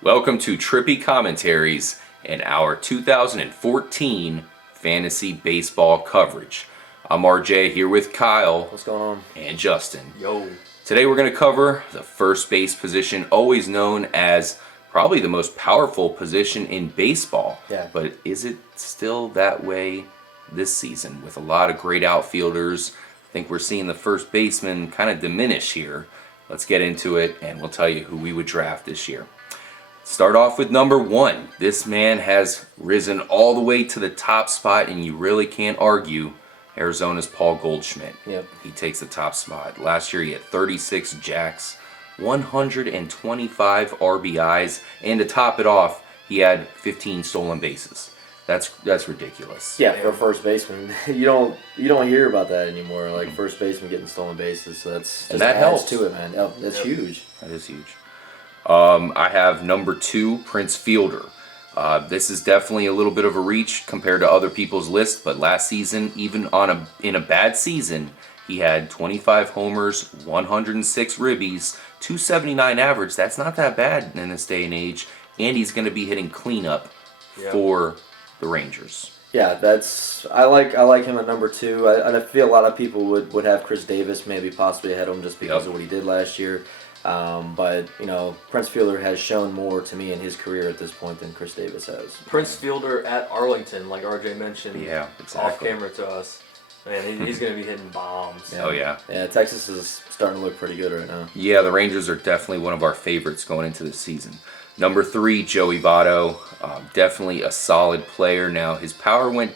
Welcome to Trippy Commentaries and our 2014 Fantasy Baseball coverage. I'm RJ here with Kyle. What's going on? And Justin. Yo. Today we're going to cover the first base position, always known as probably the most powerful position in baseball. Yeah. But is it still that way this season with a lot of great outfielders? I think we're seeing the first baseman kind of diminish here. Let's get into it and we'll tell you who we would draft this year. Start off with number 1. This man has risen all the way to the top spot, and you really can't argue. Arizona's Paul Goldschmidt. Yep. He takes the top spot. Last year he had 36 jacks, 125 RBIs, and to top it off, he had 15 stolen bases. That's ridiculous. Yeah, for a first baseman, you don't hear about that anymore. Like first baseman getting stolen bases, so that's and that helps to it, man. That's huge. That is huge. I have number 2, Prince Fielder. This is definitely a little bit of a reach compared to other people's list, but last season, even in a bad season, he had 25 homers, 106 ribbies, 279 average. That's not that bad in this day and age, and he's going to be hitting cleanup for the Rangers. Yeah, I like him at number 2. I feel a lot of people would have Chris Davis maybe possibly ahead of him just because of what he did last year. But, Prince Fielder has shown more to me in his career at this point than Chris Davis has. Prince Fielder at Arlington, like RJ mentioned, exactly. off camera to us. Man, he's going to be hitting bombs. Yeah. Oh, yeah. Yeah, Texas is starting to look pretty good right now. Yeah, the Rangers are definitely one of our favorites going into the season. Number 3, Joey Votto. Definitely a solid player. Now, his power went...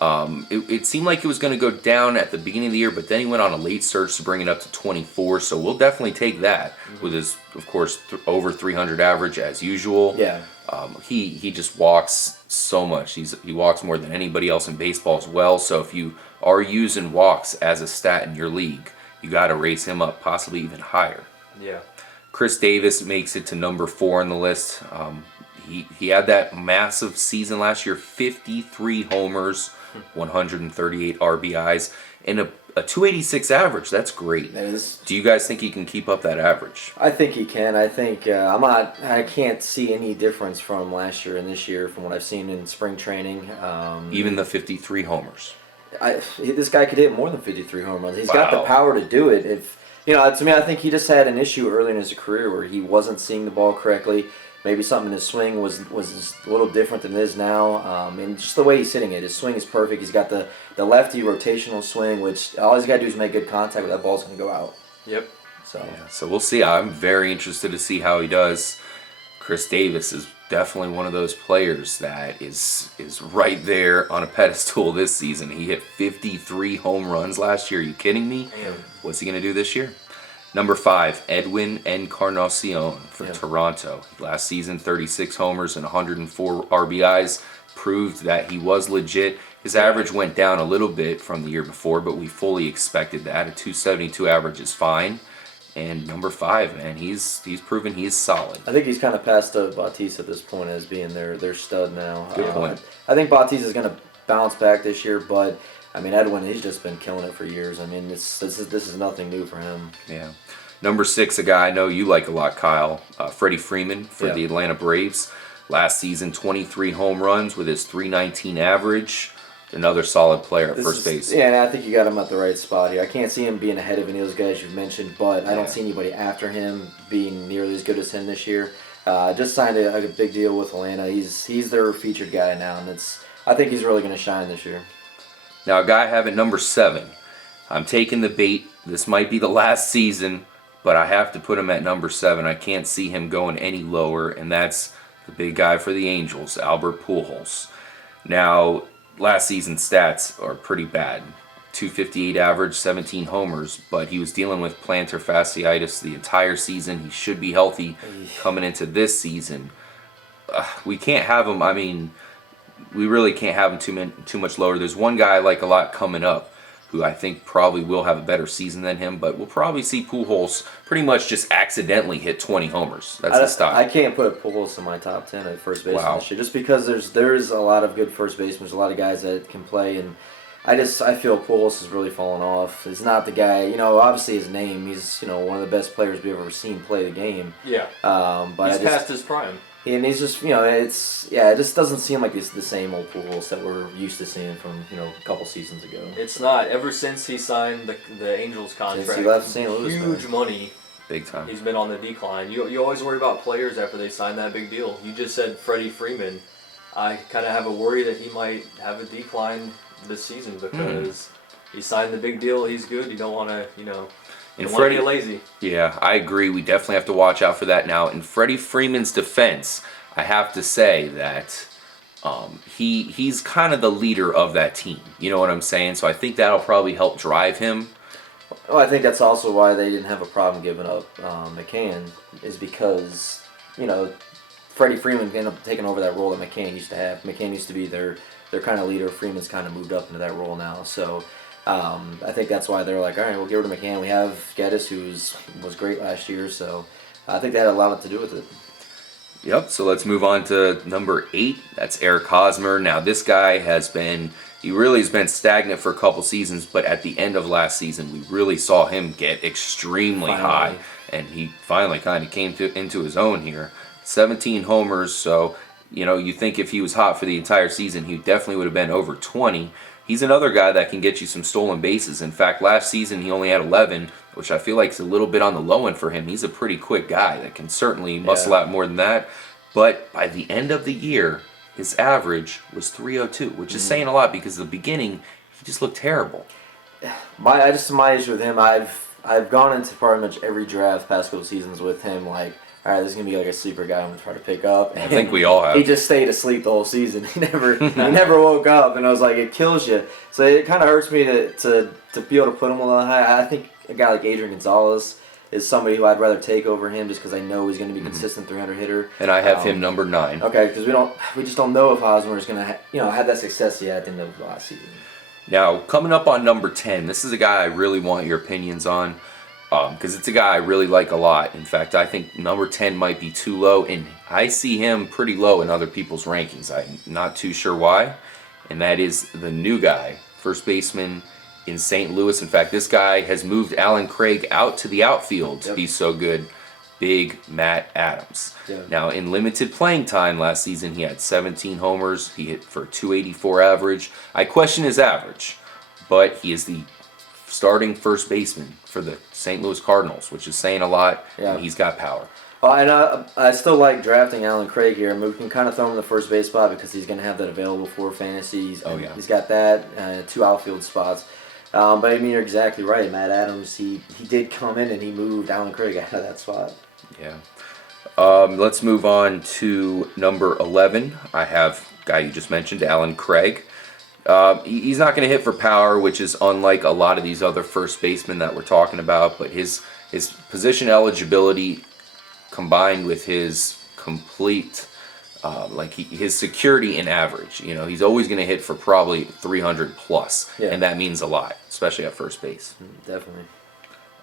It seemed like it was going to go down at the beginning of the year, but then he went on a late surge to bring it up to 24, so we'll definitely take that with his, of course, over 300 average as usual. Yeah. He just walks so much. He walks more than anybody else in baseball as well, so if you are using walks as a stat in your league, you got to raise him up, possibly even higher. Yeah. Chris Davis makes it to number 4 on the list. He had that massive season last year, 53 homers, 138 RBIs, and a 286 average. That's great. Do you guys think he can keep up that average? I think he can. I think I can't see any difference from last year and this year from what I've seen in spring training. Even the 53 homers. This guy could hit more than 53 home runs. He's got the power to do it. To me, I think he just had an issue early in his career where he wasn't seeing the ball correctly. Maybe something in his swing was a little different than it is now. And just the way he's hitting it. His swing is perfect. He's got the lefty rotational swing, which all he's got to do is make good contact, but that ball's going to go out. Yep. So we'll see. I'm very interested to see how he does. Chris Davis is definitely one of those players that is right there on a pedestal this season. He hit 53 home runs last year. Are you kidding me? Damn. What's he going to do this year? Number 5, Edwin Encarnacion for Toronto. Last season, 36 homers and 104 RBIs. Proved that he was legit. His average went down a little bit from the year before, but we fully expected that. A 272 average is fine. And number 5, man, he's proven he's solid. I think he's kind of past Bautista at this point as being their stud now. Good point. I think Bautista is going to bounce back this year, but Edwin, he's just been killing it for years. This is nothing new for him. Yeah. Number 6, a guy I know you like a lot, Kyle. Freddie Freeman for the Atlanta Braves. Last season, 23 home runs with his .319 average. Another solid player at first base. Yeah, and I think you got him at the right spot here. I can't see him being ahead of any of those guys you've mentioned, but I don't see anybody after him being nearly as good as him this year. Just signed a big deal with Atlanta. He's their featured guy now, and I think he's really going to shine this year. Now, a guy I have at number 7. I'm taking the bait. This might be the last season, but I have to put him at number 7. I can't see him going any lower, and that's the big guy for the Angels, Albert Pujols. Now, last season's stats are pretty bad. 258 average, 17 homers, but he was dealing with plantar fasciitis the entire season. He should be healthy coming into this season. We can't have him, we really can't have him too much lower. There's one guy I like a lot coming up who I think probably will have a better season than him, but we'll probably see Pujols pretty much just accidentally hit 2020 homers. That's the style. I can't put Pujols in my top 10 at first base this year, just because there's a lot of good first basemen. There's a lot of guys that can play, and I feel Pujols has really fallen off. He's not the guy, obviously his name, he's, one of the best players we've ever seen play the game. Yeah. But he's past his prime. And he's just, it just doesn't seem like it's the same old Pujols that we're used to seeing from, a couple seasons ago. It's not. Ever since he signed the Angels contract, Since he left St. Louis, huge money. Big time. He's been on the decline. You always worry about players after they sign that big deal. You just said Freddie Freeman. I kind of have a worry that he might have a decline this season because he signed the big deal. He's good. You don't want to, And want to Freddie, get lazy. Yeah, I agree. We definitely have to watch out for that now. In Freddie Freeman's defense, I have to say that he's kind of the leader of that team. You know what I'm saying? So I think that'll probably help drive him. Well, I think that's also why they didn't have a problem giving up McCann, is because, Freddie Freeman ended up taking over that role that McCann used to have. McCann used to be their kind of leader. Freeman's kind of moved up into that role now. So I think that's why they're like, all right, we'll give it to McCann. We have Geddes, who was great last year. So I think that had a lot to do with it. Yep, so let's move on to number 8. That's Eric Hosmer. Now, this guy he really has been stagnant for a couple seasons, but at the end of last season, we really saw him get extremely high, and he finally kind of came into his own here. 17 homers, so, you think if he was hot for the entire season, he definitely would have been over 20. He's another guy that can get you some stolen bases. In fact, last season he only had 11, which I feel like is a little bit on the low end for him. He's a pretty quick guy that can certainly muscle out more than that. But by the end of the year, his average was 302, which is saying a lot because at the beginning he just looked terrible. My issue with him, I've gone into pretty much every draft past couple seasons with him like, all right, this is gonna be like a sleeper guy I'm gonna try to pick up. And I think we all have. He just stayed asleep the whole season. He never woke up, and I was like, it kills you. So it kind of hurts me to be able to put him a little high. I think a guy like Adrian Gonzalez is somebody who I'd rather take over him just because I know he's going to be consistent 300 hitter. And I have him number 9. Okay, because we just don't know if Hosmer is going to have that success he had at the end of last season. Now, coming up on number 10, this is a guy I really want your opinions on because it's a guy I really like a lot. In fact, I think number 10 might be too low, and I see him pretty low in other people's rankings. I'm not too sure why, and that is the new guy, first baseman in St. Louis. In fact, this guy has moved Alan Craig out to the outfield. Yep. He's so good. Big Matt Adams. Yeah. Now, in limited playing time last season, he had 17 homers. He hit for 284 average. I question his average, but he is the starting first baseman for the St. Louis Cardinals, which is saying a lot. Yeah. And he's got power. Well, and I still like drafting Alan Craig here. I mean, we can kind of throw him in the first base spot because he's going to have that available for fantasy. He's got that, 2 outfield spots. But I mean, you're exactly right. Matt Adams, he did come in and he moved Alan Craig out of that spot. Yeah. Let's move on to number 11. I have a guy you just mentioned, Alan Craig. He's not going to hit for power, which is unlike a lot of these other first basemen that we're talking about. But his position eligibility combined with his complete his security in average, he's always going to hit for probably 300 plus, and that means a lot, especially at first base. Definitely.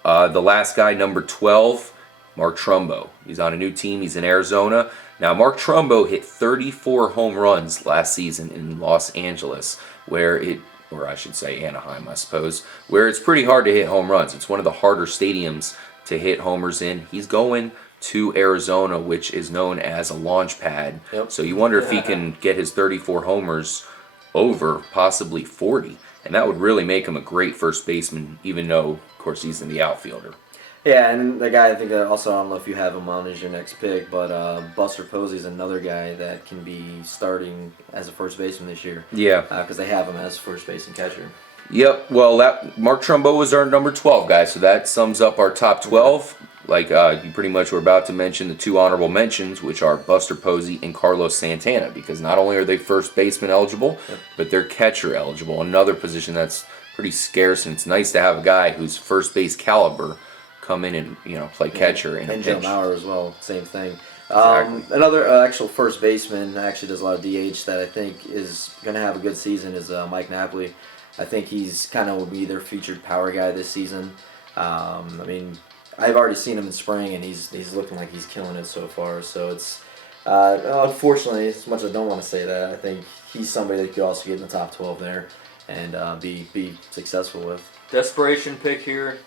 The last guy, number 12, Mark Trumbo. He's on a new team. He's in Arizona. Now, Mark Trumbo hit 34 home runs last season in Los Angeles, or I should say Anaheim, I suppose, where it's pretty hard to hit home runs. It's one of the harder stadiums to hit homers in. He's going to Arizona, which is known as a launch pad. Yep. So you wonder if he can get his 34 homers over possibly 40. And that would really make him a great first baseman, even though, of course, he's in the outfielder. Yeah, and the guy I think that also, I don't know if you have him on as your next pick, but Buster Posey's another guy that can be starting as a first baseman this year. Yeah. Because they have him as first base and catcher. Yep. Well, Mark Trumbo was our number 12 guy, so that sums up our top 12. Like you pretty much were about to mention the 2 honorable mentions, which are Buster Posey and Carlos Santana, because not only are they first baseman eligible, but they're catcher eligible. Another position that's pretty scarce, and it's nice to have a guy who's first base caliber come in and play catcher in a And Joe pinch. Mauer as well, same thing. Exactly. Another actual first baseman actually does a lot of DH that I think is going to have a good season is Mike Napoli. I think he's kind of will be their featured power guy this season. I mean, I've already seen him in spring, and he's looking like he's killing it so far. So it's unfortunately, as much as I don't want to say that, I think he's somebody that you could also get in the top 12 there and be successful with. Desperation pick here.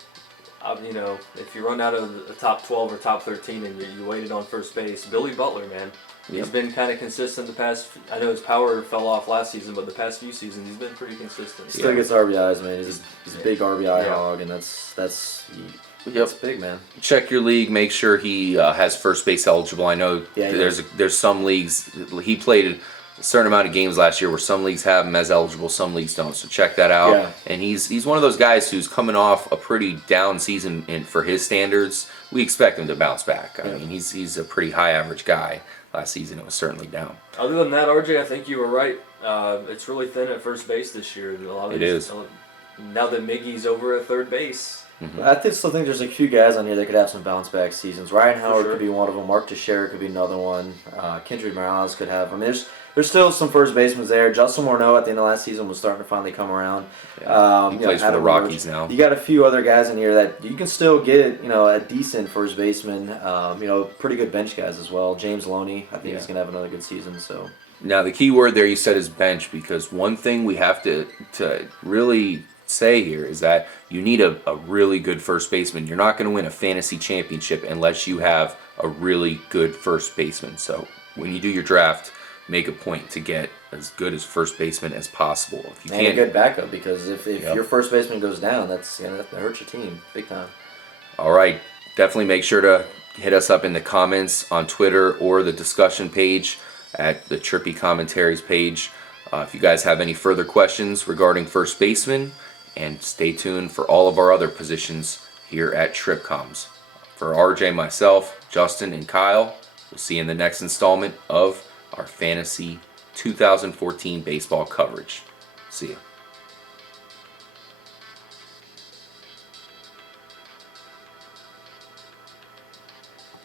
If you run out of the top 12 or top 13 and you waited on first base, Billy Butler, man. He's been kind of consistent the past. I know his power fell off last season, but the past few seasons he's been pretty consistent. Still gets RBIs, man. He's a big RBI hog, and that's big, man. Check your league. Make sure he has first base eligible. I know there's some leagues. He played a certain amount of games last year where some leagues have him as eligible, some leagues don't. So check that out. Yeah. And he's one of those guys who's coming off a pretty down season, and for his standards, we expect him to bounce back. I mean, he's a pretty high average guy. Last season it was certainly down. Other than that, RJ, I think you were right. It's really thin at first base this year. It is. Now that Miggy's over at third base. Mm-hmm. I still think there's a few guys on here that could have some bounce back seasons. Ryan Howard could be one of them. Mark Teixeira could be another one. Kendrick Morales could have. I mean, there's still some first basemen there. Justin Morneau at the end of last season was starting to finally come around. Yeah. He plays for the Rockies now. You got a few other guys in here that you can still get, a decent first baseman. Pretty good bench guys as well. James Loney, I think he's gonna have another good season. So now the key word there you said is bench, because one thing we have to really say here is that you need a really good first baseman. You're not going to win a fantasy championship unless you have a really good first baseman. So when you do your draft, make a point to get as good as first baseman as possible. If you and a good backup, because if your first baseman goes down, that hurts your team big time. All right, definitely make sure to hit us up in the comments on Twitter or the discussion page at the Trippy Commentaries page. If you guys have any further questions regarding first baseman, and stay tuned for all of our other positions here at TripComs. For RJ, myself, Justin, and Kyle, we'll see you in the next installment of our Fantasy 2014 baseball coverage. See ya.